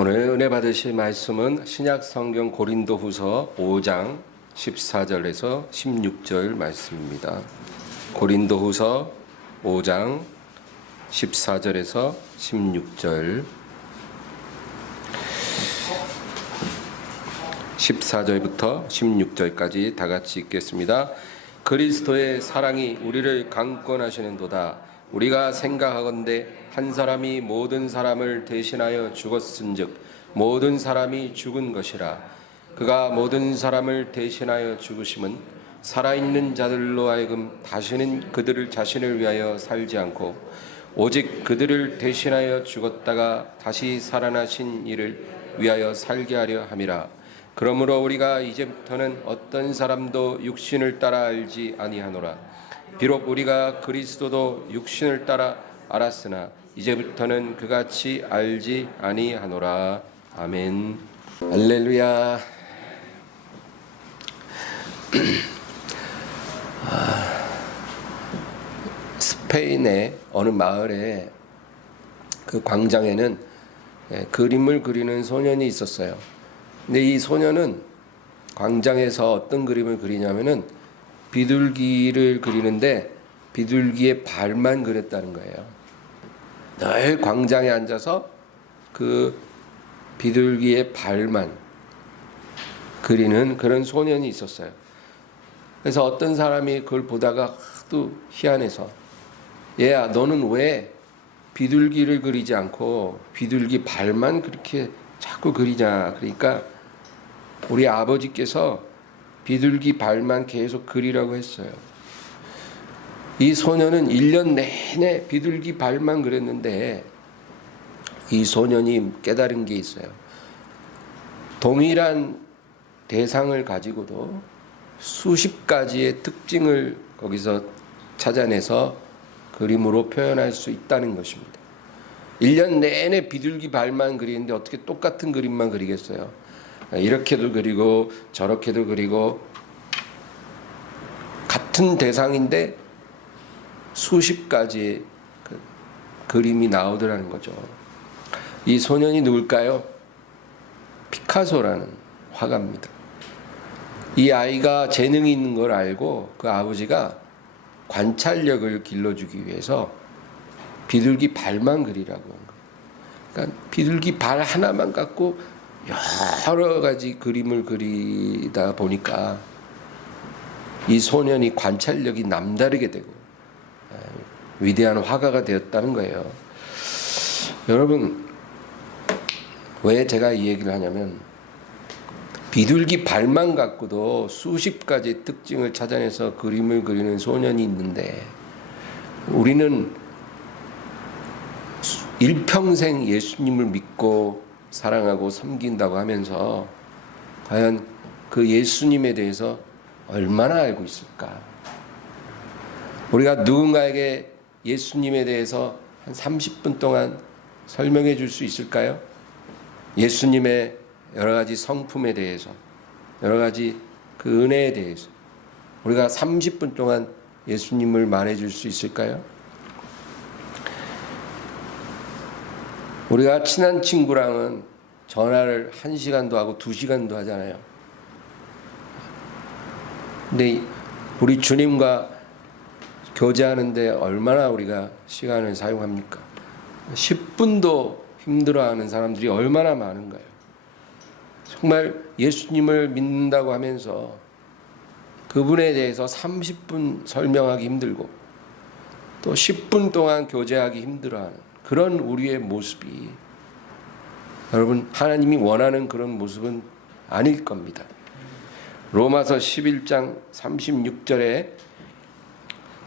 오늘 은혜 받으실 말씀은 신약 성경 고린도후서 5장 14절에서 16절 말씀입니다. 고린도후서 5장 14절에서 16절 14절부터 16절까지 다 같이 읽겠습니다. 그리스도의 사랑이 우리를 강권하시는도다. 우리가 생각하건대 한 사람이 모든 사람을 대신하여 죽었은즉 모든 사람이 죽은 것이라. 그가 모든 사람을 대신하여 죽으심은 살아있는 자들로 하여금 다시는 그들을 자신을 위하여 살지 않고 오직 그들을 대신하여 죽었다가 다시 살아나신 이를 위하여 살게 하려 함이라. 그러므로 우리가 이제부터는 어떤 사람도 육신을 따라 알지 아니하노라. 비록 우리가 그리스도도 육신을 따라 알았으나 이제부터는 그같이 알지 아니하노라. 아멘. 할렐루야. 스페인의 어느 마을에 그 광장에는 그림을 그리는 소년이 있었어요. 근데 이 소년은 광장에서 어떤 그림을 그리냐면은 비둘기를 그리는데 비둘기의 발만 그렸다는 거예요. 늘 광장에 앉아서 그 비둘기의 발만 그리는 그런 소년이 있었어요. 그래서 어떤 사람이 그걸 보다가 하도 희한해서 얘야 너는 왜 비둘기를 그리지 않고 비둘기 발만 그렇게 자꾸 그리냐. 그러니까 우리 아버지께서 비둘기 발만 계속 그리라고 했어요. 이 소년은 1년 내내 비둘기 발만 그렸는데 이 소년이 깨달은 게 있어요. 동일한 대상을 가지고도 수십 가지의 특징을 거기서 찾아내서 그림으로 표현할 수 있다는 것입니다. 1년 내내 비둘기 발만 그리는데 어떻게 똑같은 그림만 그리겠어요? 이렇게도 그리고 저렇게도 그리고 같은 대상인데 수십 가지의 그림이 나오더라는 거죠. 이 소년이 누굴까요? 피카소라는 화가입니다. 이 아이가 재능이 있는 걸 알고 그 아버지가 관찰력을 길러주기 위해서 비둘기 발만 그리라고 한 거예요. 그러니까 비둘기 발 하나만 갖고 여러 가지 그림을 그리다 보니까 이 소년이 관찰력이 남다르게 되고 위대한 화가가 되었다는 거예요. 여러분, 왜 제가 이 얘기를 하냐면 비둘기 발만 갖고도 수십 가지 특징을 찾아내서 그림을 그리는 소년이 있는데 우리는 일평생 예수님을 믿고 사랑하고 섬긴다고 하면서 과연 그 예수님에 대해서 얼마나 알고 있을까? 우리가 누군가에게 예수님에 대해서 한 30분 동안 설명해 줄 수 있을까요? 예수님의 여러 가지 성품에 대해서, 여러 가지 그 은혜에 대해서 우리가 30분 동안 예수님을 말해 줄 수 있을까요? 우리가 친한 친구랑은 전화를 1시간도 하고 2시간도 하잖아요. 근데 우리 주님과 교제하는데 얼마나 우리가 시간을 사용합니까? 10분도 힘들어하는 사람들이 얼마나 많은 거예요. 정말 예수님을 믿는다고 하면서 그분에 대해서 30분 설명하기 힘들고 또 10분 동안 교제하기 힘들어하는 그런 우리의 모습이 여러분 하나님이 원하는 그런 모습은 아닐 겁니다. 로마서 11장 36절에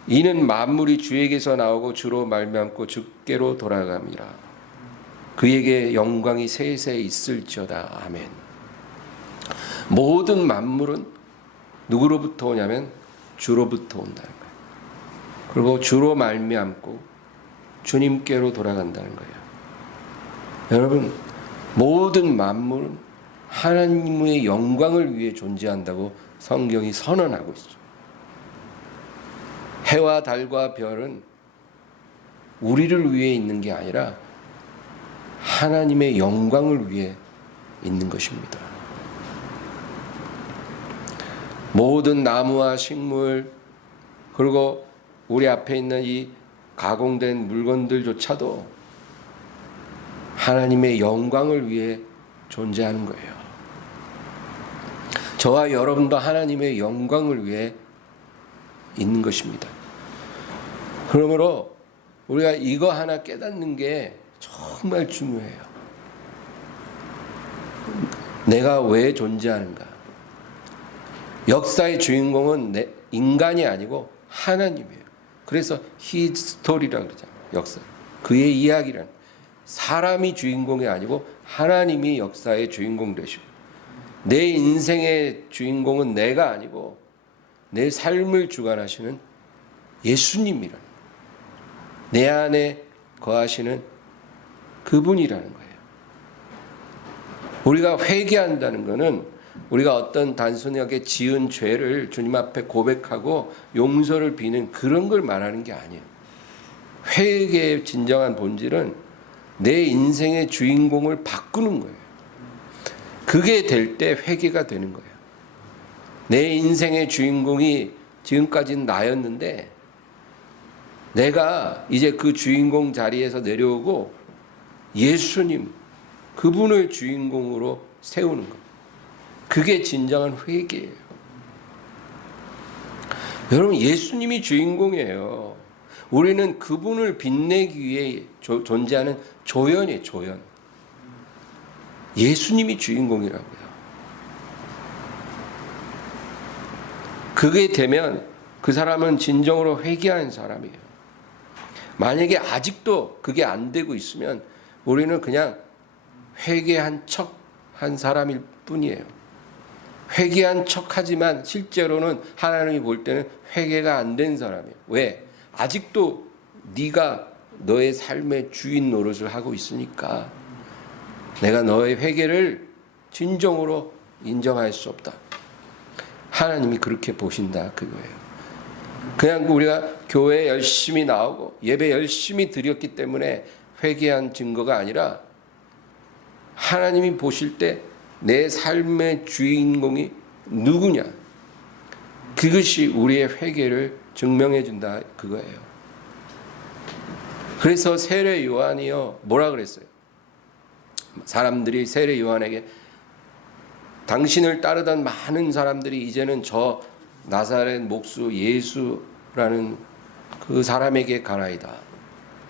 이는 만물이 주에게서 나오고 주로 말미암고 주께로 돌아갑니다. 그에게 영광이 세세 있을지어다. 아멘. 모든 만물은 누구로부터 오냐면 주로부터 온다는 거예요. 그리고 주로 말미암고 주님께로 돌아간다는 거예요. 여러분, 모든 만물은 하나님의 영광을 위해 존재한다고 성경이 선언하고 있어요. 해와 달과 별은 우리를 위해 있는 게 아니라 하나님의 영광을 위해 있는 것입니다. 모든 나무와 식물, 그리고 우리 앞에 있는 이 가공된 물건들조차도 하나님의 영광을 위해 존재하는 거예요. 저와 여러분도 하나님의 영광을 위해 있는 것입니다. 그러므로 우리가 이거 하나 깨닫는 게 정말 중요해요. 내가 왜 존재하는가? 역사의 주인공은 인간이 아니고 하나님이에요. 그래서 히스토리라고 그러잖아요. 역사. 그의 이야기란 사람이 주인공이 아니고 하나님이 역사의 주인공 되시고, 내 인생의 주인공은 내가 아니고 내 삶을 주관하시는 예수님이라는, 내 안에 거하시는 그분이라는 거예요. 우리가 회개한다는 것은 우리가 어떤 단순하게 지은 죄를 주님 앞에 고백하고 용서를 비는 그런 걸 말하는 게 아니에요. 회개의 진정한 본질은 내 인생의 주인공을 바꾸는 거예요. 그게 될 때 회개가 되는 거예요. 내 인생의 주인공이 지금까지는 나였는데 내가 이제 그 주인공 자리에서 내려오고 예수님, 그분을 주인공으로 세우는 것. 그게 진정한 회개예요. 여러분, 예수님이 주인공이에요. 우리는 그분을 빛내기 위해 존재하는 조연이에요, 조연. 예수님이 주인공이라고요. 그게 되면 그 사람은 진정으로 회개하는 사람이에요. 만약에 아직도 그게 안 되고 있으면 우리는 그냥 회개한 척한 사람일 뿐이에요. 회개한 척하지만 실제로는 하나님이 볼 때는 회개가 안 된 사람이에요. 왜? 아직도 네가 너의 삶의 주인 노릇을 하고 있으니까 내가 너의 회개를 진정으로 인정할 수 없다. 하나님이 그렇게 보신다, 그거예요. 그냥 우리가 교회에 열심히 나오고 예배 열심히 드렸기 때문에 회개한 증거가 아니라 하나님이 보실 때 내 삶의 주인공이 누구냐, 그것이 우리의 회개를 증명해 준다, 그거예요. 그래서 세례 요한이요 뭐라 그랬어요? 사람들이 세례 요한에게 당신을 따르던 많은 사람들이 이제는 저 나사렛 목수 예수라는 그 사람에게 가나이다.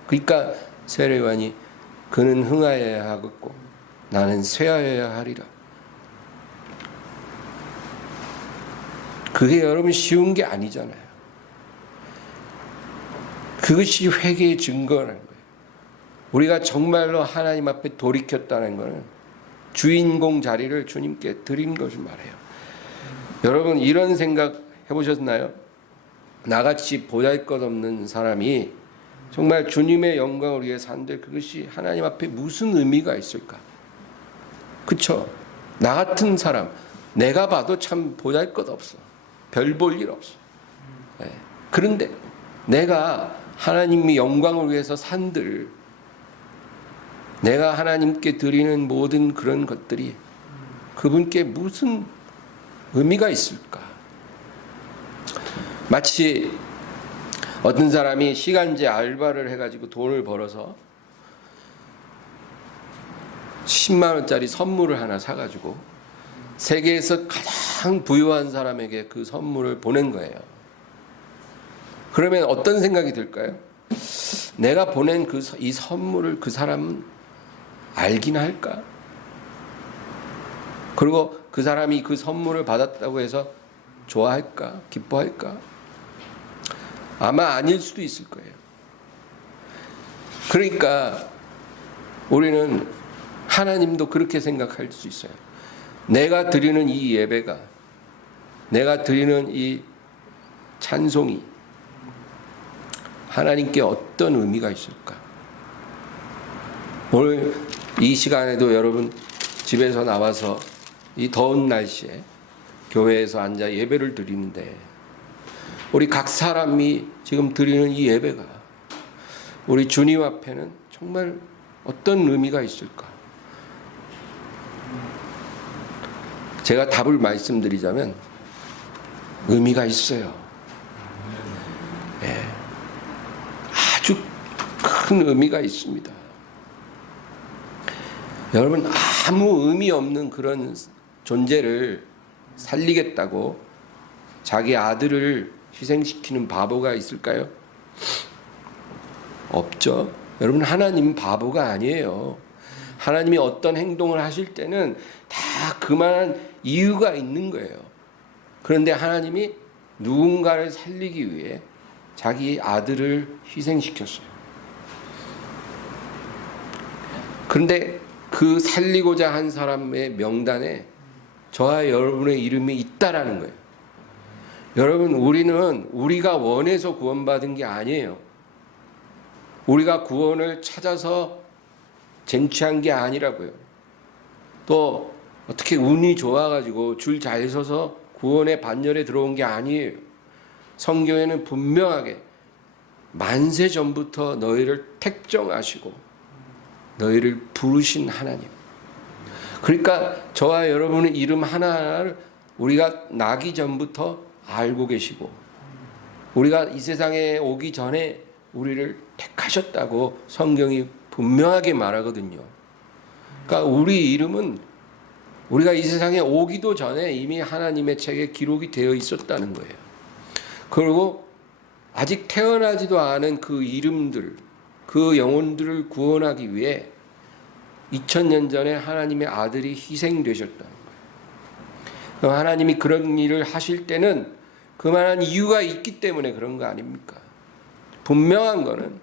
그러니까 세례 요한이 그는 흥하여야 하겠고 나는 쇠하여야 하리라. 그게 여러분 쉬운 게 아니잖아요. 그것이 회개의 증거라는 거예요. 우리가 정말로 하나님 앞에 돌이켰다는 것은 주인공 자리를 주님께 드린 것을 말해요. 여러분, 이런 생각 해보셨나요? 나같이 보잘것없는 사람이 정말 주님의 영광을 위해 산들 그것이 하나님 앞에 무슨 의미가 있을까? 그쵸? 나 같은 사람, 내가 봐도 참 보잘것없어. 별 볼 일 없어. 네. 그런데 내가 하나님의 영광을 위해서 산들, 내가 하나님께 드리는 모든 그런 것들이 그분께 무슨 의미가 있을까? 마치 어떤 사람이 시간제 알바를 해가지고 돈을 벌어서 10만 원짜리 선물을 하나 사가지고 세계에서 가장 부유한 사람에게 그 선물을 보낸 거예요. 그러면 어떤 생각이 들까요? 내가 보낸 이 선물을 그 사람은 알긴 할까? 그리고 그 사람이 그 선물을 받았다고 해서 좋아할까? 기뻐할까? 아마 아닐 수도 있을 거예요. 그러니까 우리는 하나님도 그렇게 생각할 수 있어요. 내가 드리는 이 예배가, 내가 드리는 이 찬송이 하나님께 어떤 의미가 있을까? 오늘 이 시간에도 여러분 집에서 나와서 이 더운 날씨에 교회에서 앉아 예배를 드리는데 우리 각 사람이 지금 드리는 이 예배가 우리 주님 앞에는 정말 어떤 의미가 있을까? 제가 답을 말씀드리자면 의미가 있어요. 예. 아주 큰 의미가 있습니다. 여러분, 아무 의미 없는 그런 존재를 살리겠다고 자기 아들을 희생시키는 바보가 있을까요? 없죠. 여러분, 하나님은 바보가 아니에요. 하나님이 어떤 행동을 하실 때는 다 그만한 이유가 있는 거예요. 그런데 하나님이 누군가를 살리기 위해 자기 아들을 희생시켰어요. 그런데 그 살리고자 한 사람의 명단에 저와 여러분의 이름이 있다라는 거예요. 여러분, 우리는 우리가 원해서 구원받은 게 아니에요. 우리가 구원을 찾아서 쟁취한 게 아니라고요. 또 어떻게 운이 좋아가지고 줄 잘 서서 구원의 반열에 들어온 게 아니에요. 성경에는 분명하게 만세 전부터 너희를 택정하시고 너희를 부르신 하나님. 그러니까 저와 여러분의 이름 하나하나를 우리가 나기 전부터 알고 계시고 우리가 이 세상에 오기 전에 우리를 택하셨다고 성경이 분명하게 말하거든요. 그러니까 우리 이름은 우리가 이 세상에 오기도 전에 이미 하나님의 책에 기록이 되어 있었다는 거예요. 그리고 아직 태어나지도 않은 그 이름들, 그 영혼들을 구원하기 위해 2000년 전에 하나님의 아들이 희생되셨다는 거예요. 하나님이 그런 일을 하실 때는 그만한 이유가 있기 때문에 그런 거 아닙니까? 분명한 거는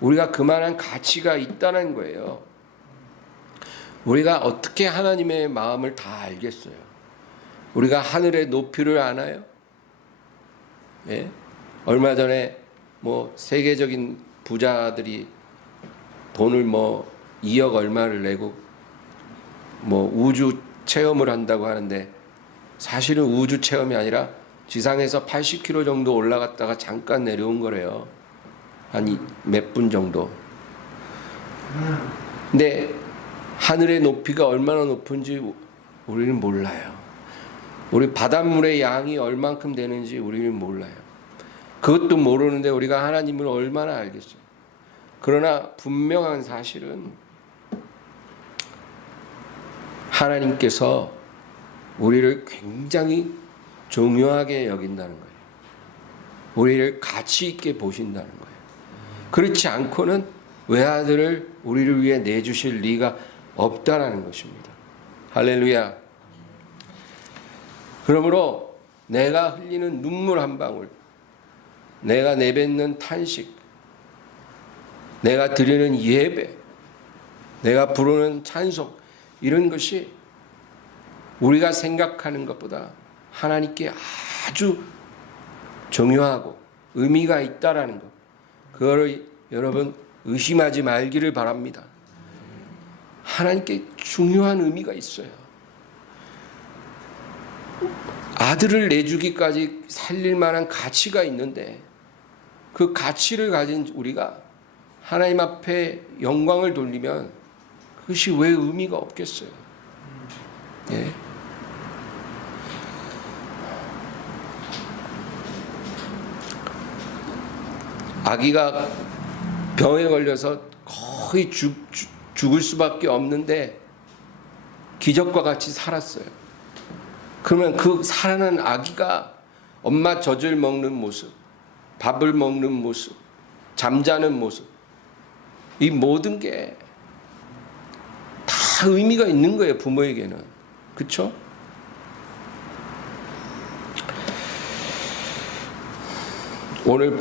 우리가 그만한 가치가 있다는 거예요. 우리가 어떻게 하나님의 마음을 다 알겠어요? 우리가 하늘의 높이를 아나요? 예? 얼마 전에 세계적인 부자들이 돈을 2억 얼마를 내고 우주 체험을 한다고 하는데 사실은 우주 체험이 아니라 지상에서 80km 정도 올라갔다가 잠깐 내려온 거래요. 한 몇 분 정도. 근데 하늘의 높이가 얼마나 높은지 우리는 몰라요. 우리 바닷물의 양이 얼만큼 되는지 우리는 몰라요. 그것도 모르는데 우리가 하나님을 얼마나 알겠어요. 그러나 분명한 사실은 하나님께서 우리를 굉장히 중요하게 여긴다는 거예요. 우리를 가치 있게 보신다는 거예요. 그렇지 않고는 외아들을 우리를 위해 내주실 리가 없다라는 것입니다. 할렐루야. 그러므로 내가 흘리는 눈물 한 방울, 내가 내뱉는 탄식, 내가 드리는 예배, 내가 부르는 찬송, 이런 것이 우리가 생각하는 것보다 하나님께 아주 중요하고 의미가 있다라는 것, 그거를 여러분 의심하지 말기를 바랍니다. 하나님께 중요한 의미가 있어요. 아들을 내주기까지 살릴 만한 가치가 있는데 그 가치를 가진 우리가 하나님 앞에 영광을 돌리면 그것이 왜 의미가 없겠어요? 예. 아기가 병에 걸려서 거의 죽을 수밖에 없는데 기적과 같이 살았어요. 그러면 그 살아난 아기가 엄마 젖을 먹는 모습, 밥을 먹는 모습, 잠자는 모습, 이 모든 게 다 의미가 있는 거예요, 부모에게는. 그렇죠? 오늘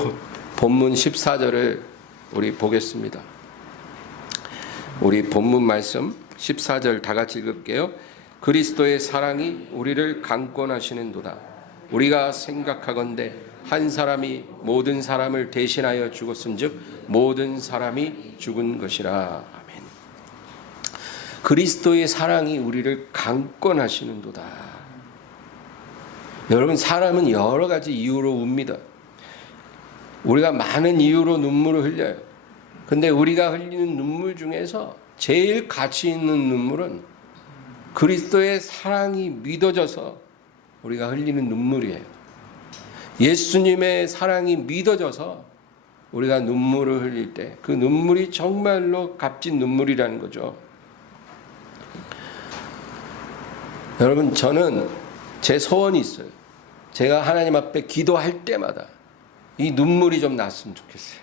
본문 14절을 우리 보겠습니다. 우리 본문 말씀 14절 다 같이 읽을게요. 그리스도의 사랑이 우리를 강권하시는도다. 우리가 생각하건대 한 사람이 모든 사람을 대신하여 죽었은즉 모든 사람이 죽은 것이라. 아멘. 그리스도의 사랑이 우리를 강권하시는도다. 여러분, 사람은 여러 가지 이유로 웁니다. 우리가 많은 이유로 눈물을 흘려요. 근데 우리가 흘리는 눈물 중에서 제일 가치 있는 눈물은 그리스도의 사랑이 믿어져서 우리가 흘리는 눈물이에요. 예수님의 사랑이 믿어져서 우리가 눈물을 흘릴 때 그 눈물이 정말로 값진 눈물이라는 거죠. 여러분, 저는 제 소원이 있어요. 제가 하나님 앞에 기도할 때마다 이 눈물이 좀 났으면 좋겠어요.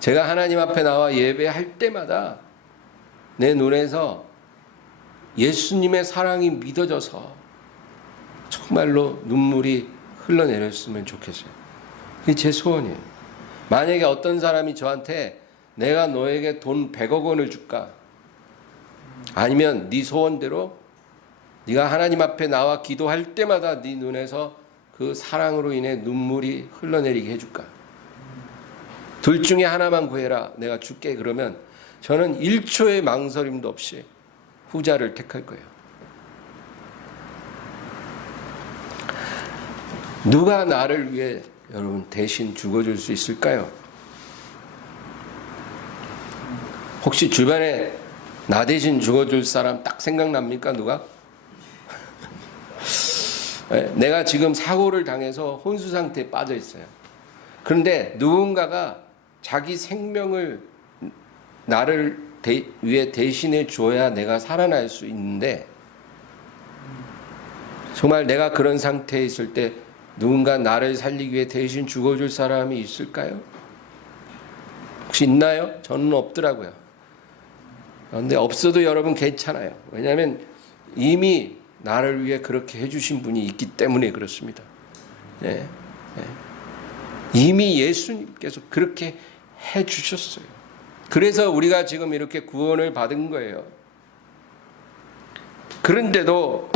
제가 하나님 앞에 나와 예배할 때마다 내 눈에서 예수님의 사랑이 믿어져서 정말로 눈물이 흘러내렸으면 좋겠어요. 그게 제 소원이에요. 만약에 어떤 사람이 저한테 내가 너에게 돈 100억 원을 줄까? 아니면 네 소원대로 네가 하나님 앞에 나와 기도할 때마다 네 눈에서 그 사랑으로 인해 눈물이 흘러내리게 해줄까? 둘 중에 하나만 구해라. 내가 줄게. 그러면 저는 1초의 망설임도 없이 후자를 택할 거예요. 누가 나를 위해 여러분 대신 죽어줄 수 있을까요? 혹시 주변에 나 대신 죽어줄 사람 딱 생각납니까? 누가? 내가 지금 사고를 당해서 혼수 상태에 빠져 있어요. 그런데 누군가가 자기 생명을 나를 위해 대신해 줘야 내가 살아날 수 있는데, 정말 내가 그런 상태에 있을 때 누군가 나를 살리기 위해 대신 죽어줄 사람이 있을까요? 혹시 있나요? 저는 없더라고요. 그런데 없어도 여러분 괜찮아요. 왜냐하면 이미 나를 위해 그렇게 해주신 분이 있기 때문에 그렇습니다. 네, 네. 이미 예수님께서 그렇게 해주셨어요. 그래서 우리가 지금 이렇게 구원을 받은 거예요. 그런데도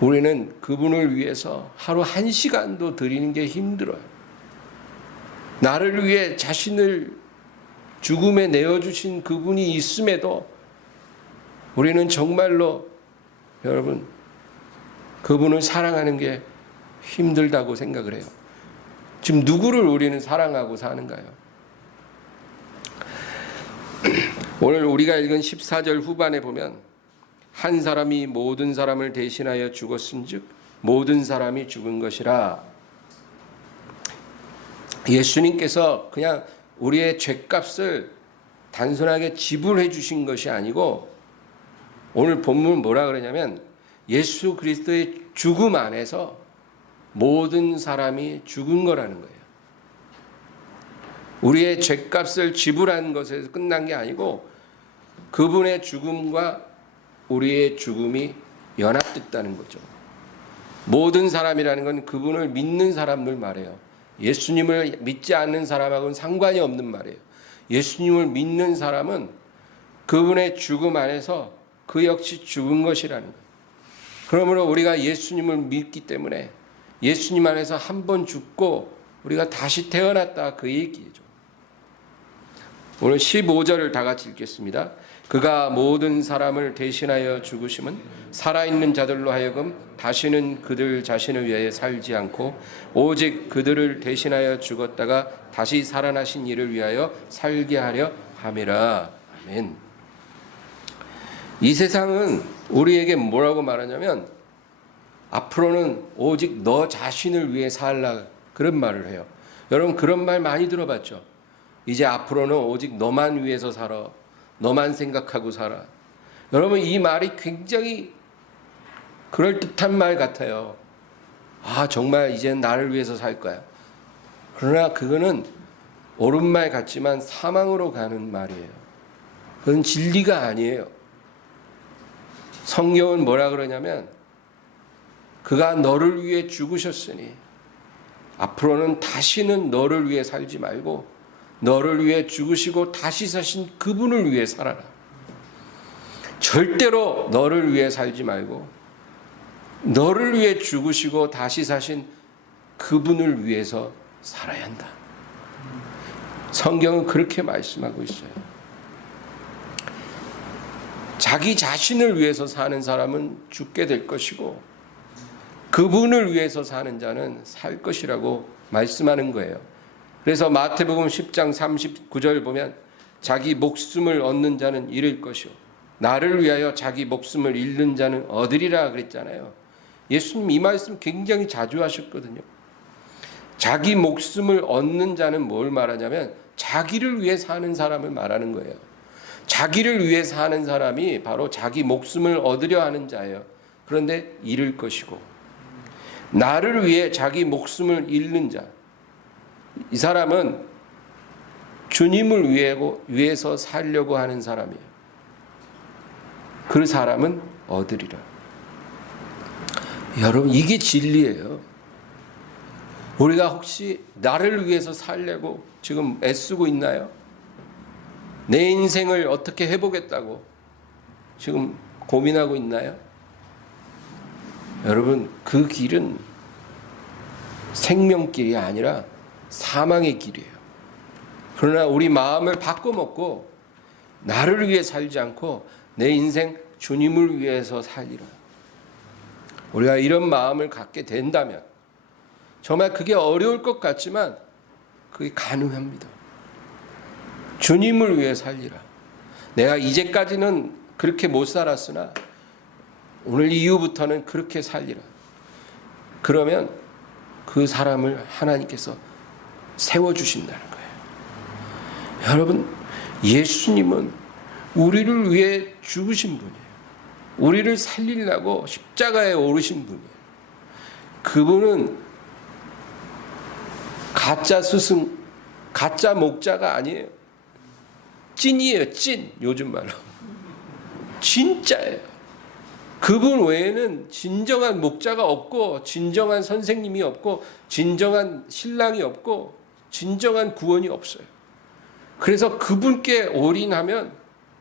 우리는 그분을 위해서 하루 1시간도 드리는 게 힘들어요. 나를 위해 자신을 죽음에 내어주신 그분이 있음에도 우리는 정말로 여러분 그분을 사랑하는 게 힘들다고 생각을 해요. 지금 누구를 우리는 사랑하고 사는가요? 오늘 우리가 읽은 14절 후반에 보면 한 사람이 모든 사람을 대신하여 죽었은즉 모든 사람이 죽은 것이라. 예수님께서 그냥 우리의 죄값을 단순하게 지불해 주신 것이 아니고, 오늘 본문은 뭐라 그러냐면 예수 그리스도의 죽음 안에서 모든 사람이 죽은 거라는 거예요. 우리의 죄값을 지불한 것에서 끝난 게 아니고 그분의 죽음과 우리의 죽음이 연합됐다는 거죠. 모든 사람이라는 건 그분을 믿는 사람들 말이에요. 예수님을 믿지 않는 사람하고는 상관이 없는 말이에요. 예수님을 믿는 사람은 그분의 죽음 안에서 그 역시 죽은 것이라는 거예요. 그러므로 우리가 예수님을 믿기 때문에 예수님 안에서 한 번 죽고 우리가 다시 태어났다, 그 얘기죠. 오늘 15절을 다 같이 읽겠습니다. 그가 모든 사람을 대신하여 죽으심은 살아있는 자들로 하여금 다시는 그들 자신을 위하여 살지 않고 오직 그들을 대신하여 죽었다가 다시 살아나신 이를 위하여 살게 하려 함이라. 아멘. 이 세상은 우리에게 뭐라고 말하냐면 앞으로는 오직 너 자신을 위해 살라, 그런 말을 해요. 여러분 그런 말 많이 들어봤죠? 이제 앞으로는 오직 너만 위해서 살아. 너만 생각하고 살아. 여러분 이 말이 굉장히 그럴듯한 말 같아요. 아 정말 이제는 나를 위해서 살 거야. 그러나 그거는 옳은 말 같지만 사망으로 가는 말이에요. 그건 진리가 아니에요. 성경은 뭐라 그러냐면 그가 너를 위해 죽으셨으니 앞으로는 다시는 너를 위해 살지 말고 너를 위해 죽으시고 다시 사신 그분을 위해 살아라. 절대로 너를 위해 살지 말고 너를 위해 죽으시고 다시 사신 그분을 위해서 살아야 한다. 성경은 그렇게 말씀하고 있어요. 자기 자신을 위해서 사는 사람은 죽게 될 것이고 그분을 위해서 사는 자는 살 것이라고 말씀하는 거예요. 그래서 마태복음 10장 39절 보면 자기 목숨을 얻는 자는 잃을 것이요 나를 위하여 자기 목숨을 잃는 자는 얻으리라 그랬잖아요. 예수님 이 말씀 굉장히 자주 하셨거든요. 자기 목숨을 얻는 자는 뭘 말하냐면 자기를 위해 사는 사람을 말하는 거예요. 자기를 위해 사는 사람이 바로 자기 목숨을 얻으려 하는 자예요. 그런데 잃을 것이고 나를 위해 자기 목숨을 잃는 자, 이 사람은 주님을 위해서 살려고 하는 사람이에요. 그 사람은 얻으리라. 여러분 이게 진리예요. 우리가 혹시 나를 위해서 살려고 지금 애쓰고 있나요? 내 인생을 어떻게 해보겠다고 지금 고민하고 있나요? 여러분 그 길은 생명길이 아니라 사망의 길이에요. 그러나 우리 마음을 바꿔먹고 나를 위해 살지 않고 내 인생 주님을 위해서 살리라. 우리가 이런 마음을 갖게 된다면 정말 그게 어려울 것 같지만 그게 가능합니다. 주님을 위해 살리라. 내가 이제까지는 그렇게 못 살았으나 오늘 이후부터는 그렇게 살리라. 그러면 그 사람을 하나님께서 세워주신다는 거예요. 여러분 예수님은 우리를 위해 죽으신 분이에요. 우리를 살리려고 십자가에 오르신 분이에요. 그분은 가짜 스승, 가짜 목자가 아니에요. 찐이에요. 찐. 요즘 말로 진짜예요. 그분 외에는 진정한 목자가 없고 진정한 선생님이 없고 진정한 신랑이 없고 진정한 구원이 없어요. 그래서 그분께 올인하면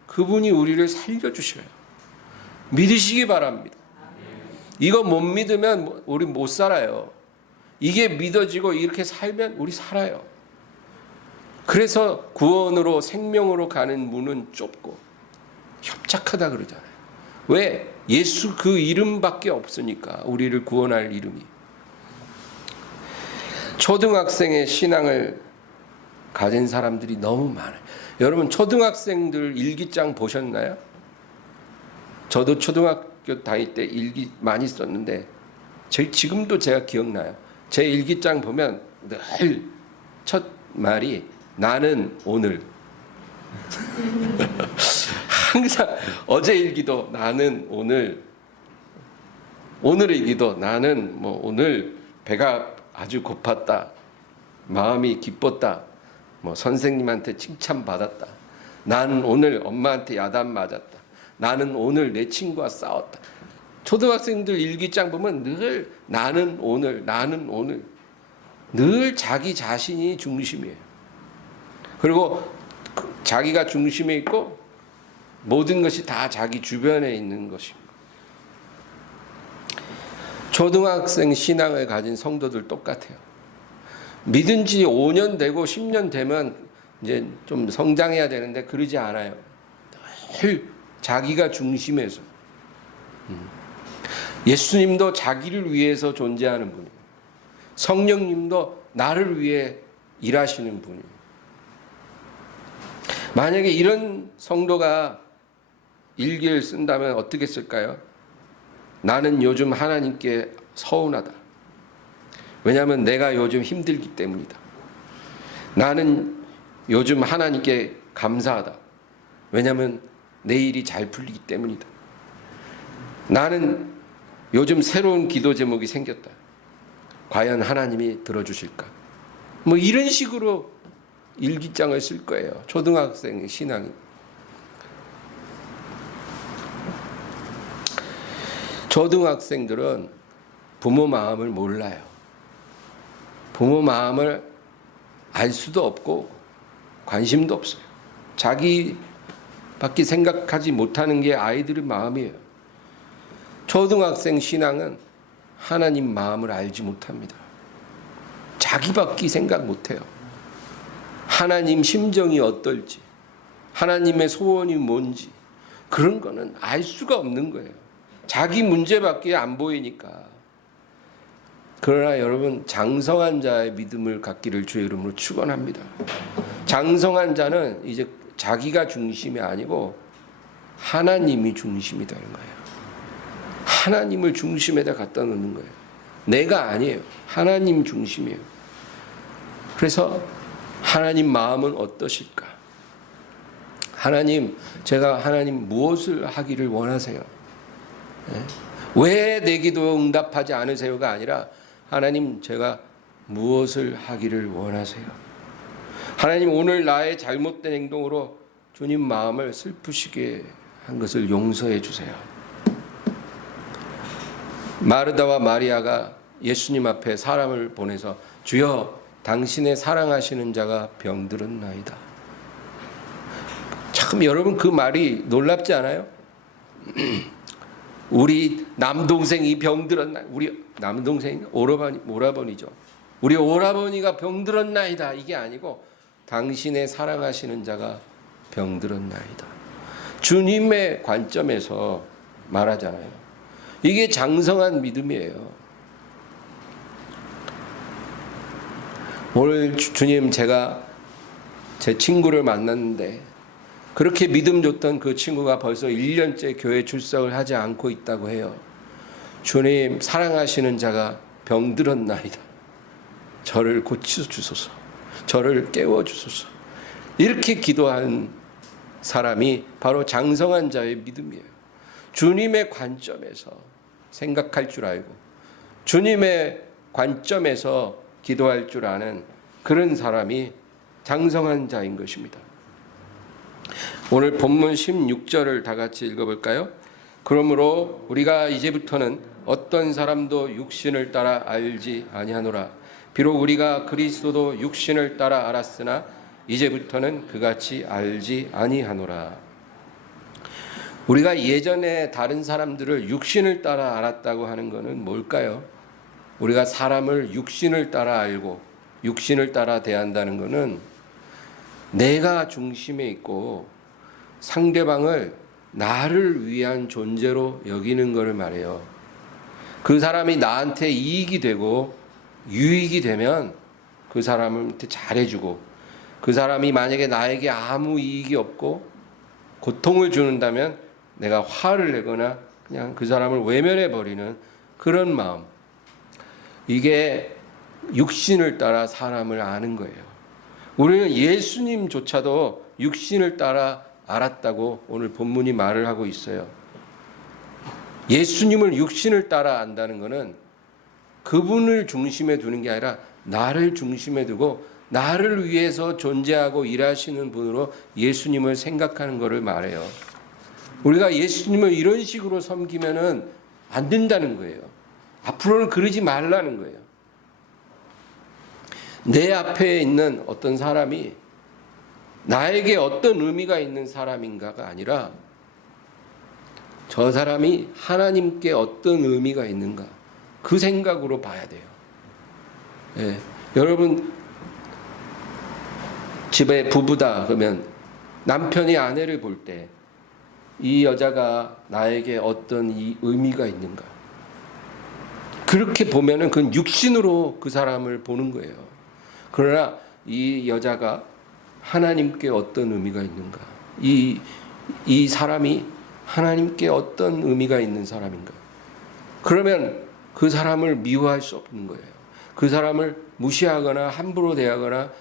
그분이 우리를 살려주셔요. 믿으시기 바랍니다. 이거 못 믿으면 우리 못 살아요. 이게 믿어지고 이렇게 살면 우리 살아요. 그래서 구원으로 생명으로 가는 문은 좁고 협착하다 그러잖아요. 왜? 예수 그 이름밖에 없으니까. 우리를 구원할 이름이. 초등학생의 신앙을 가진 사람들이 너무 많아요. 여러분 초등학생들 일기장 보셨나요? 저도 초등학교 다닐 때 일기 많이 썼는데 지금도 제가 기억나요. 제 일기장 보면 늘 첫 말이 나는 오늘. 항상 어제 일기도 나는 오늘, 오늘 일기도 나는 오늘 배가 아주 고팠다, 마음이 기뻤다, 선생님한테 칭찬받았다, 나는 오늘 엄마한테 야단 맞았다, 나는 오늘 내 친구와 싸웠다. 초등학생들 일기장 보면 늘 나는 오늘, 나는 오늘, 늘 자기 자신이 중심이에요. 그리고 자기가 중심에 있고 모든 것이 다 자기 주변에 있는 것입니다. 초등학생 신앙을 가진 성도들 똑같아요. 믿은 지 5년 되고 10년 되면 이제 좀 성장해야 되는데 그러지 않아요. 늘 자기가 중심에서. 예수님도 자기를 위해서 존재하는 분이에요. 성령님도 나를 위해 일하시는 분이에요. 만약에 이런 성도가 일기를 쓴다면 어떻게 쓸까요? 나는 요즘 하나님께 서운하다. 왜냐하면 내가 요즘 힘들기 때문이다. 나는 요즘 하나님께 감사하다. 왜냐하면 내 일이 잘 풀리기 때문이다. 나는 요즘 새로운 기도 제목이 생겼다. 과연 하나님이 들어주실까? 이런 식으로 일기장을 쓸 거예요. 초등학생 신앙이. 초등학생들은 부모 마음을 몰라요. 부모 마음을 알 수도 없고 관심도 없어요. 자기밖에 생각하지 못하는 게 아이들의 마음이에요. 초등학생 신앙은 하나님 마음을 알지 못합니다. 자기밖에 생각 못해요. 하나님 심정이 어떨지, 하나님의 소원이 뭔지 그런 거는 알 수가 없는 거예요. 자기 문제밖에 안 보이니까. 그러나 여러분, 장성한 자의 믿음을 갖기를 주의 이름으로 축원합니다. 장성한 자는 이제 자기가 중심이 아니고 하나님이 중심이 되는 거예요. 하나님을 중심에다 갖다 놓는 거예요. 내가 아니에요. 하나님 중심이에요. 그래서 하나님 마음은 어떠실까? 하나님, 제가 하나님 무엇을 하기를 원하세요? 왜 내 기도 응답하지 않으세요가 아니라 하나님, 제가 무엇을 하기를 원하세요? 하나님, 오늘 나의 잘못된 행동으로 주님 마음을 슬프시게 한 것을 용서해 주세요. 마르다와 마리아가 예수님 앞에 사람을 보내서 주여, 당신의 사랑하시는 자가 병들었나이다. 참 여러분, 그 말이 놀랍지 않아요? 우리 남동생이 병들었나? 우리 남동생 오라버니죠. 우리 오라버니가 병들었나이다. 이게 아니고 당신의 사랑하시는 자가 병들었나이다. 주님의 관점에서 말하잖아요. 이게 장성한 믿음이에요. 오늘 주님, 제가 제 친구를 만났는데 그렇게 믿음 줬던 그 친구가 벌써 1년째 교회 출석을 하지 않고 있다고 해요. 주님, 사랑하시는 자가 병들었나이다. 저를 고쳐주소서. 저를 깨워주소서. 이렇게 기도한 사람이 바로 장성한 자의 믿음이에요. 주님의 관점에서 생각할 줄 알고 주님의 관점에서 기도할 줄 아는 그런 사람이 장성한 자인 것입니다. 오늘 본문 16절을 다 같이 읽어볼까요? 그러므로 우리가 이제부터는 어떤 사람도 육신을 따라 알지 아니하노라. 비록 우리가 그리스도도 육신을 따라 알았으나 이제부터는 그같이 알지 아니하노라. 우리가 예전에 다른 사람들을 육신을 따라 알았다고 하는 것은 뭘까요? 우리가 사람을 육신을 따라 알고 육신을 따라 대한다는 것은 내가 중심에 있고 상대방을 나를 위한 존재로 여기는 것을 말해요. 그 사람이 나한테 이익이 되고 유익이 되면 그 사람한테 잘해주고, 그 사람이 만약에 나에게 아무 이익이 없고 고통을 주는다면 내가 화를 내거나 그냥 그 사람을 외면해 버리는 그런 마음, 이게 육신을 따라 사람을 아는 거예요. 우리는 예수님조차도 육신을 따라 알았다고 오늘 본문이 말을 하고 있어요. 예수님을 육신을 따라 안다는 것은 그분을 중심에 두는 게 아니라 나를 중심에 두고 나를 위해서 존재하고 일하시는 분으로 예수님을 생각하는 것을 말해요. 우리가 예수님을 이런 식으로 섬기면은 안 된다는 거예요. 앞으로는 그러지 말라는 거예요. 내 앞에 있는 어떤 사람이 나에게 어떤 의미가 있는 사람인가가 아니라 저 사람이 하나님께 어떤 의미가 있는가, 그 생각으로 봐야 돼요. 예, 여러분 집에 부부다 그러면 남편이 아내를 볼 때 이 여자가 나에게 어떤 이 의미가 있는가, 그렇게 보면은 그건 육신으로 그 사람을 보는 거예요. 그러나 이 여자가 하나님께 어떤 의미가 있는가, 이 사람이 하나님께 어떤 의미가 있는 사람인가, 그러면 그 사람을 미워할 수 없는 거예요. 그 사람을 무시하거나 함부로 대하거나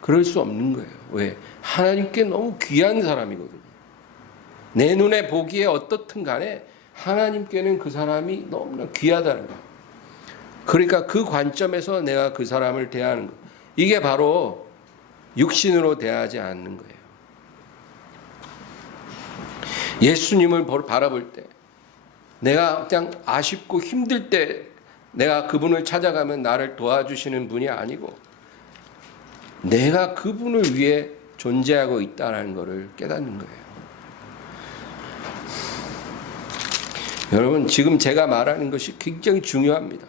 그럴 수 없는 거예요. 왜? 하나님께 너무 귀한 사람이거든요. 내 눈에 보기에 어떻든 간에 하나님께는 그 사람이 너무나 귀하다는 거예요. 그러니까 그 관점에서 내가 그 사람을 대하는 것, 이게 바로 육신으로 대하지 않는 거예요. 예수님을 바라볼 때 내가 그냥 아쉽고 힘들 때 내가 그분을 찾아가면 나를 도와주시는 분이 아니고 내가 그분을 위해 존재하고 있다는 것을 깨닫는 거예요. 여러분, 지금 제가 말하는 것이 굉장히 중요합니다.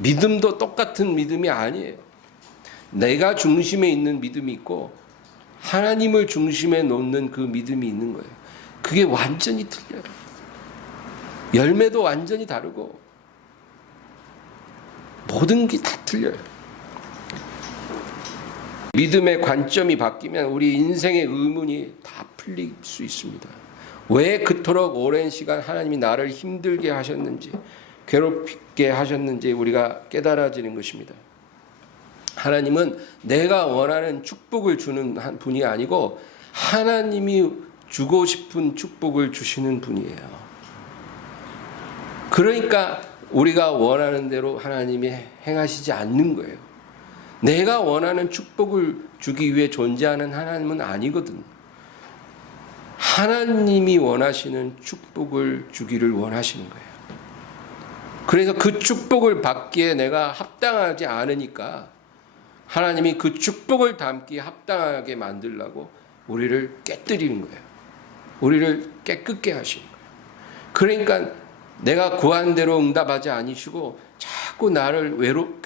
믿음도 똑같은 믿음이 아니에요. 내가 중심에 있는 믿음이 있고 하나님을 중심에 놓는 그 믿음이 있는 거예요. 그게 완전히 틀려요. 열매도 완전히 다르고 모든 게 다 틀려요. 믿음의 관점이 바뀌면 우리 인생의 의문이 다 풀릴 수 있습니다. 왜 그토록 오랜 시간 하나님이 나를 힘들게 하셨는지, 괴롭게 하셨는지 우리가 깨달아지는 것입니다. 하나님은 내가 원하는 축복을 주는 분이 아니고 하나님이 주고 싶은 축복을 주시는 분이에요. 그러니까 우리가 원하는 대로 하나님이 행하시지 않는 거예요. 내가 원하는 축복을 주기 위해 존재하는 하나님은 아니거든. 하나님이 원하시는 축복을 주기를 원하시는 거예요. 그래서 그 축복을 받기에 내가 합당하지 않으니까 하나님이 그 축복을 담기에 합당하게 만들려고 우리를 깨뜨리는 거예요. 우리를 깨끗게 하시는 거예요. 그러니까 내가 구한 대로 응답하지 아니시고 자꾸 나를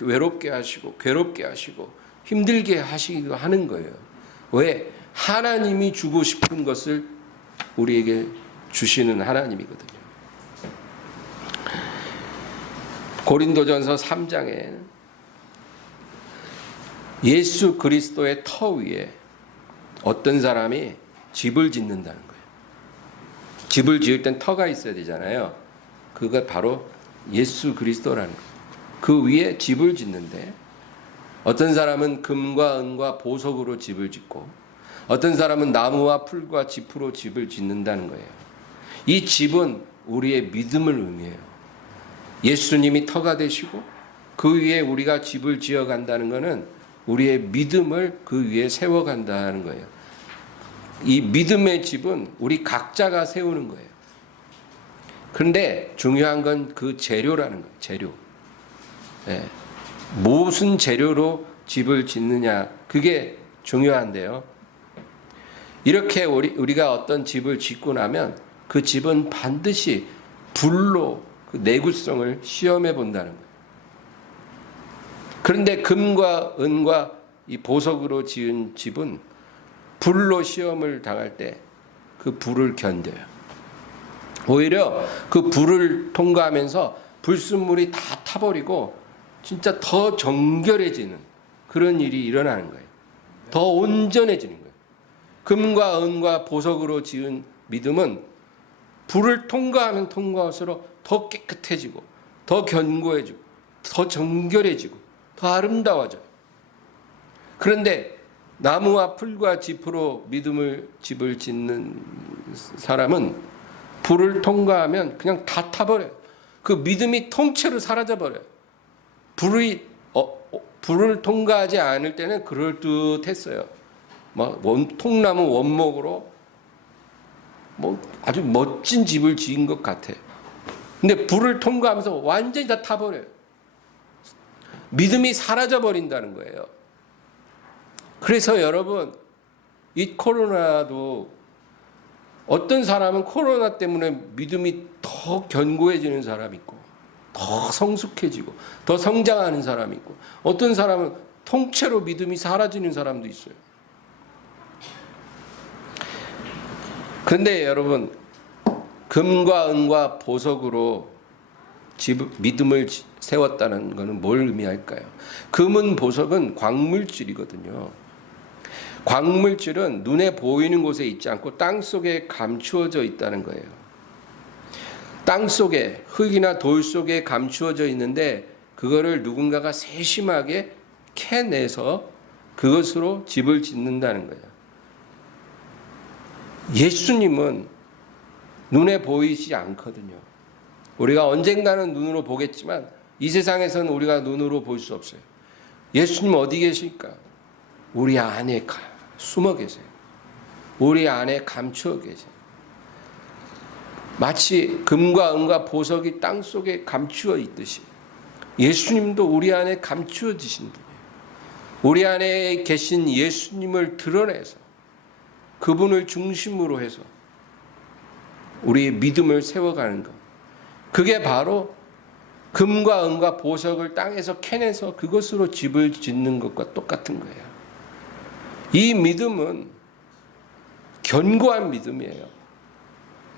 외롭게 하시고 괴롭게 하시고 힘들게 하시기도 하는 거예요. 왜? 하나님이 주고 싶은 것을 우리에게 주시는 하나님이거든요. 고린도전서 3장에 예수 그리스도의 터 위에 어떤 사람이 집을 짓는다는 거예요. 집을 지을 땐 터가 있어야 되잖아요. 그가 바로 예수 그리스도라는 거예요. 그 위에 집을 짓는데 어떤 사람은 금과 은과 보석으로 집을 짓고 어떤 사람은 나무와 풀과 짚으로 집을 짓는다는 거예요. 이 집은 우리의 믿음을 의미해요. 예수님이 터가 되시고 그 위에 우리가 집을 지어간다는 것은 우리의 믿음을 그 위에 세워간다는 거예요. 이 믿음의 집은 우리 각자가 세우는 거예요. 그런데 중요한 건 그 재료라는 거예요. 재료. 네. 무슨 재료로 집을 짓느냐, 그게 중요한데요. 이렇게 우리가 어떤 집을 짓고 나면 그 집은 반드시 불로 그 내구성을 시험해 본다는 거예요. 그런데 금과 은과 이 보석으로 지은 집은 불로 시험을 당할 때 그 불을 견뎌요. 오히려 그 불을 통과하면서 불순물이 다 타버리고 진짜 더 정결해지는 그런 일이 일어나는 거예요. 더 온전해지는 거예요. 금과 은과 보석으로 지은 믿음은 불을 통과하면 통과할수록 더 깨끗해지고 더 견고해지고 더 정결해지고 더 아름다워져요. 그런데 나무와 풀과 짚으로 믿음을 집을 짓는 사람은 불을 통과하면 그냥 다 타버려요. 그 믿음이 통째로 사라져버려요. 불을 통과하지 않을 때는 그럴듯했어요. 통나무 원목으로 아주 멋진 집을 지은 것 같아요. 근데 불을 통과하면서 완전히 다 타버려요. 믿음이 사라져버린다는 거예요. 그래서 여러분, 이 코로나도 어떤 사람은 코로나 때문에 믿음이 더 견고해지는 사람이 있고 더 성숙해지고 더 성장하는 사람이 있고 어떤 사람은 통째로 믿음이 사라지는 사람도 있어요. 그런데 여러분, 금과 은과 보석으로 믿음을 세웠다는 것은 뭘 의미할까요? 금은 보석은 광물질이거든요. 광물질은 눈에 보이는 곳에 있지 않고 땅속에 감추어져 있다는 거예요. 땅속에, 흙이나 돌 속에 감추어져 있는데 그거를 누군가가 세심하게 캐내서 그것으로 집을 짓는다는 거예요. 예수님은 눈에 보이지 않거든요. 우리가 언젠가는 눈으로 보겠지만 이 세상에서는 우리가 눈으로 볼 수 없어요. 예수님 어디 계실까? 우리 안에 숨어 계세요. 우리 안에 감추어 계세요. 마치 금과 은과 보석이 땅 속에 감추어 있듯이 예수님도 우리 안에 감추어지신 분이에요. 우리 안에 계신 예수님을 드러내서 그분을 중심으로 해서 우리의 믿음을 세워가는 것. 그게 바로 금과 은과 보석을 땅에서 캐내서 그것으로 집을 짓는 것과 똑같은 거예요. 이 믿음은 견고한 믿음이에요.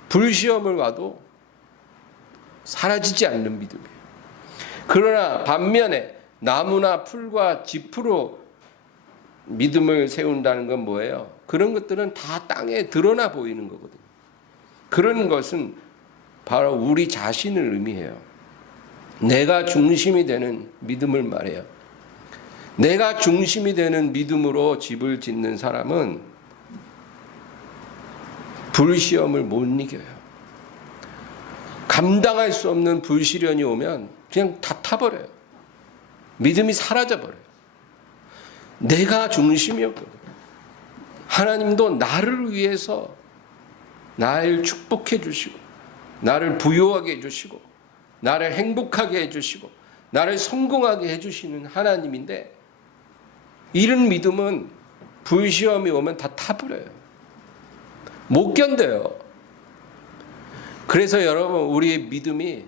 불시험을 와도 사라지지 않는 믿음이에요. 그러나 반면에 나무나 풀과 짚으로 믿음을 세운다는 건 뭐예요? 그런 것들은 다 땅에 드러나 보이는 거거든요. 그런 것은 바로 우리 자신을 의미해요. 내가 중심이 되는 믿음을 말해요. 내가 중심이 되는 믿음으로 집을 짓는 사람은 불시험을 못 이겨요. 감당할 수 없는 불시련이 오면 그냥 다 타버려요. 믿음이 사라져버려요. 내가 중심이었거든요. 하나님도 나를 위해서 나를 축복해 주시고 나를 부유하게 해주시고 나를 행복하게 해주시고 나를 성공하게 해주시는 하나님인데 이런 믿음은 불시험이 오면 다 타버려요. 못 견뎌요. 그래서 여러분 우리의 믿음이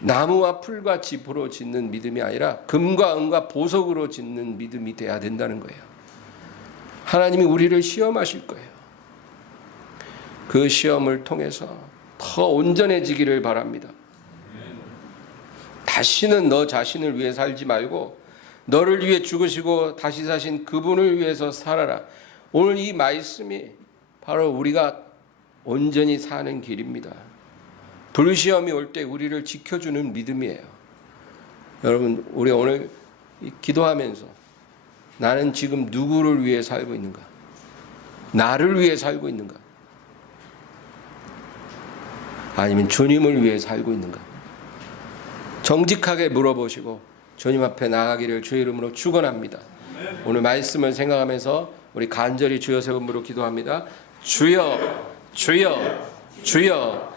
나무와 풀과 짚으로 짓는 믿음이 아니라 금과 은과 보석으로 짓는 믿음이 돼야 된다는 거예요. 하나님이 우리를 시험하실 거예요. 그 시험을 통해서 더 온전해지기를 바랍니다. 다시는 너 자신을 위해 살지 말고 너를 위해 죽으시고 다시 사신 그분을 위해서 살아라. 오늘 이 말씀이 바로 우리가 온전히 사는 길입니다. 불시험이 올 때 우리를 지켜주는 믿음이에요. 여러분 우리 오늘 기도하면서 나는 지금 누구를 위해 살고 있는가? 나를 위해 살고 있는가? 아니면 주님을 위해 살고 있는가? 정직하게 물어보시고 주님 앞에 나가기를 주의 이름으로 축원합니다. 오늘 말씀을 생각하면서 우리 간절히 주여 세 번으로 기도합니다. 주여 주여 주여